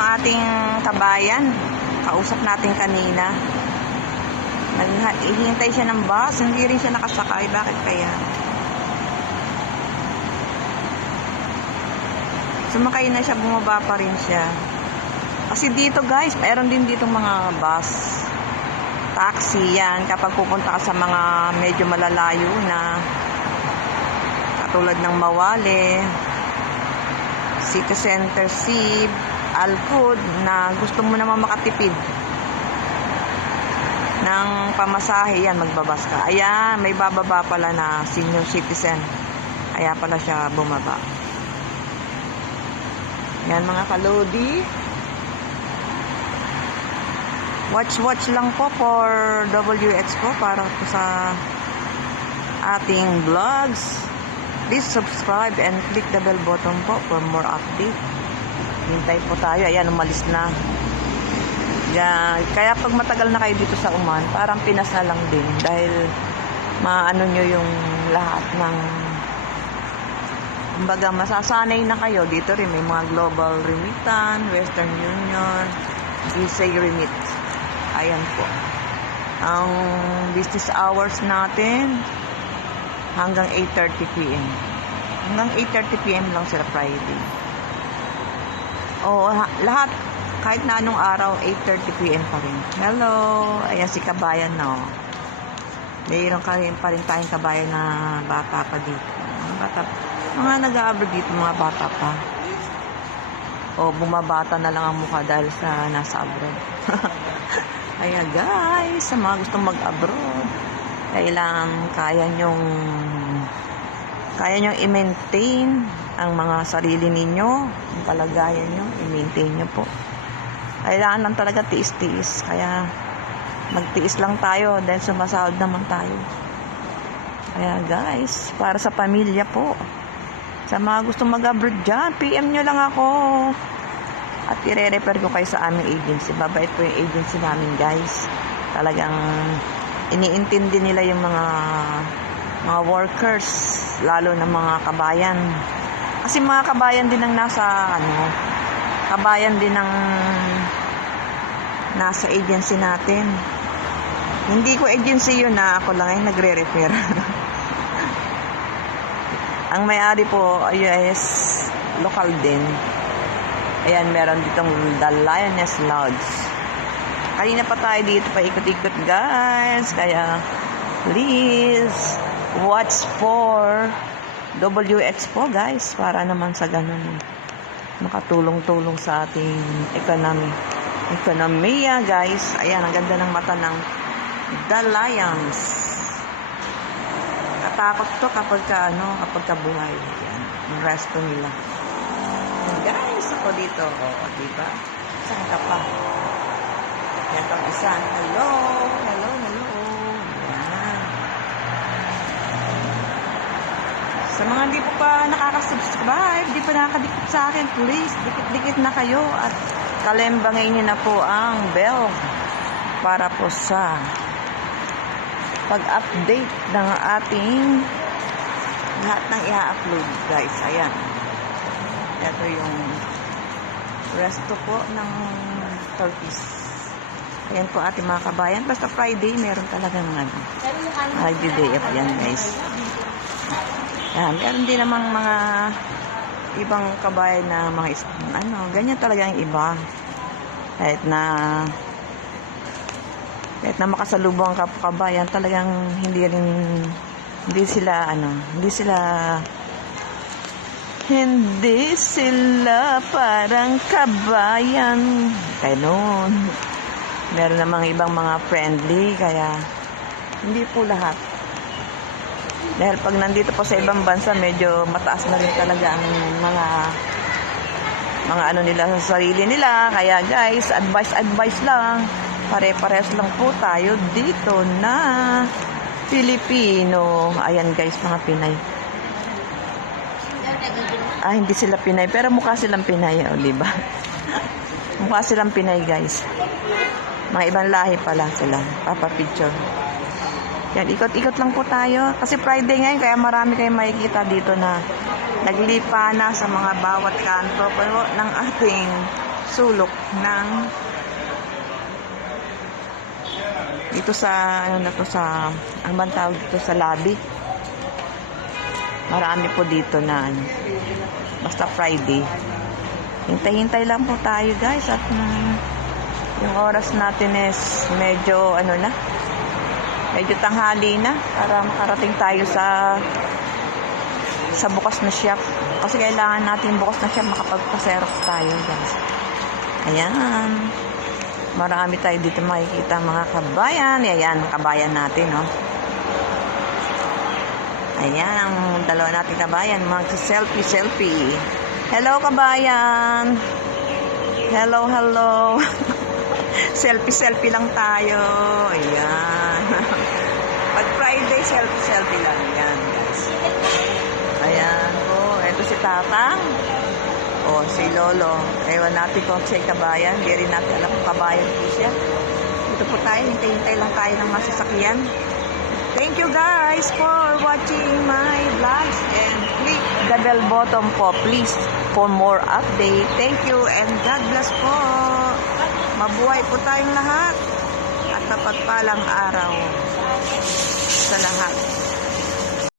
yung ating kabayan. Kausap natin kanina. Naghihintay siya ng bus. Hindi rin siya nakasakay. Bakit kaya? Sumakay na siya, bumaba pa rin siya. Kasi dito guys, meron din dito mga bus. Taxi yan. Kapag pupunta ka sa mga medyo malalayo na katulad ng Mawale, City Center Sib, Alcud na gusto mo naman makatipid ng pamasahe yan, magbabas ka. Ayan, may bababa pala na senior citizen. Kaya pala siya bumaba. Yan mga kalodi. Watch watch lang po for WX po para po sa ating vlogs. Please subscribe and click the bell button po for more update. Hintay po tayo. Ayan, umalis na. Yan. Kaya pag matagal na kayo dito sa Uman, parang Pinas na lang din. Dahil maano nyo yung lahat ng kumbaga masasanay na kayo. Dito rin may mga global remitan, Western Union, Gisay Remit. Ayan po. Ang business hours natin, hanggang 8.30 p.m. Hanggang 8.30 p.m. lang sila Friday. Oo, ha- lahat, kahit na anong araw, 8.30 p.m. pa rin. Hello! Ayan si Kabayan, no? Mayroon ka rin pa rin tayong kabayan na bata pa dito. Bata, mga nag-aabroad dito, mga bata pa. O bumabata na lang ang mukha dahil sa nasa abroad. Kaya guys, sa mga gustong mag-abroad, kailangan kaya nyong kaya nyong i-maintain ang mga sarili ninyo, ang kalagayan nyo, i-maintain nyo po. Kailangan lang talaga tiis-tiis. Kaya magtiis lang tayo dahil sumasahod naman tayo. Kaya guys, para sa pamilya po. Sa mga gustong mag-abroad dyan, PM nyo lang ako. At i-refer ko kayo sa aming agency. Babait po yung agency namin guys. Talagang iniintindi nila yung mga mga workers, lalo na mga kabayan. Kasi mga kabayan din ang nasa ano, kabayan din ang nasa agency natin. Hindi ko agency yun na ako lang ay nagre-refer. ang may-ari po ay is local din. Ayan, meron ditong The Lioness Lodge. Kanina pa tayo dito pa ikot-ikot guys. Kaya please watch for WX po guys para naman sa ganun makatulong-tulong sa ating economy. Ekonomiya guys. Ayan, ang ganda ng mata ng Lions. Katakot to kapag ka, ano, kapag ka buhay. Ayan, yung resto nila. Guys, ako dito. O, oh, diba? Saan ka pa? Yan isa. Hello, hello, hello. Yan. Sa mga hindi po pa nakaka-subscribe, di pa nakakadikit sa akin, please, dikit-dikit na kayo at kalembangin niyo na po ang bell para po sa pag-update ng ating lahat ng i-upload, guys. Ayan. Ito yung resto po ng turkeys. Ayan po ating mga kabayan. Basta Friday, meron talagang ano, holiday day off yan, guys. Yan, meron din namang mga ibang kabayan na mga ano, ganyan talaga ang iba. Kahit na kahit na makasalubong kap- kabayan, talagang hindi rin hindi sila ano, hindi sila hindi sila parang kabayan. Ganon. Meron namang ibang mga friendly, kaya hindi po lahat. Dahil pag nandito po sa ibang bansa, medyo mataas na rin talaga ang mga mga ano nila sa sarili nila. Kaya guys, advice, advice lang. Pare-pares lang po tayo dito na Pilipino. Ayan guys, mga Pinay. Ah, hindi sila Pinay, pero mukha silang Pinay, oh, di ba? mukha silang Pinay, guys. Mga ibang lahi pala sila. Papa picture. Yan, ikot-ikot lang po tayo. Kasi Friday ngayon, kaya marami kayong makikita dito na naglipa na sa mga bawat kanto po ng ating sulok ng dito sa ano na to sa ang bang dito sa lobby. Marami po dito na ano. Basta Friday. Hintay-hintay lang po tayo guys at mm, yung oras natin is medyo ano na medyo tanghali na. Para makarating tayo sa sa bukas na shop. Kasi kailangan natin bukas na shop makapagpa-xerox tayo guys. Ayan. Marami tayo dito makikita mga kabayan. Ayan kabayan natin no? Ayan ang dalawa natin kabayan mga selfie selfie. Hello kabayan. Hello hello selfie selfie lang tayo. Ayan. Pag Friday selfie selfie lang yan guys. Ayan po. Eto si Tatang o si Lolo. Ewan natin kung siya kabayan. Hindi rin natin alam kung kabayan po siya. Dito po tayo. Hintay-hintay lang tayo ng masasakyan. Thank you guys for watching my vlogs. And click the bell button po please for more update. Thank you and God bless po. Mabuhay po tayong lahat at napagpalang araw sa lahat.